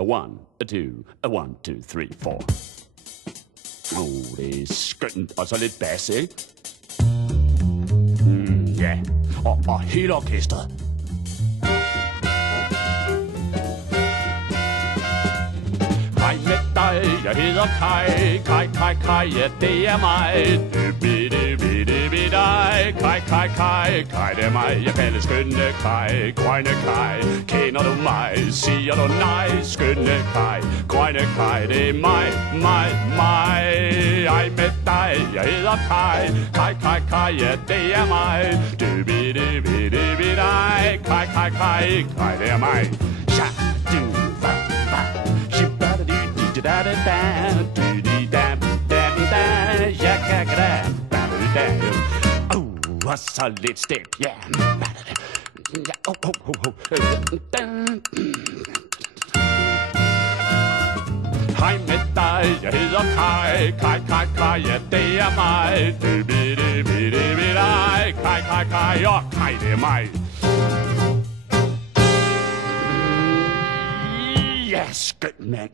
1, 2, 1, 2, 3, 4. Det er skønt. Og så lidt bas, ikke? Ja. Og hele orkestret. Hej med dig, jeg hedder Kai. Kai, Kai, Kai, ja, det er mig. Dig. Kai, Kai, Kai, Kai, det er mig. Jeg kalder skønne Kai, grønne Kai. Kender du mig, siger du nej. Skønne Kai, grønne Kai, det er mig. Ej med dig, jeg hedder Kai. Kai, Kai, Kai, ja, det er mig. Dig. Kai, Kai, Kai, Kai, det er mig. Sha, du, va, va. Og så lidt step, ja. Hej med dig, jeg hedder Kai. Kai, Kai, Kai, ja, det er mig. Kai, Kai, Kai, og Kai, det er mig. Ja, skønt, mand.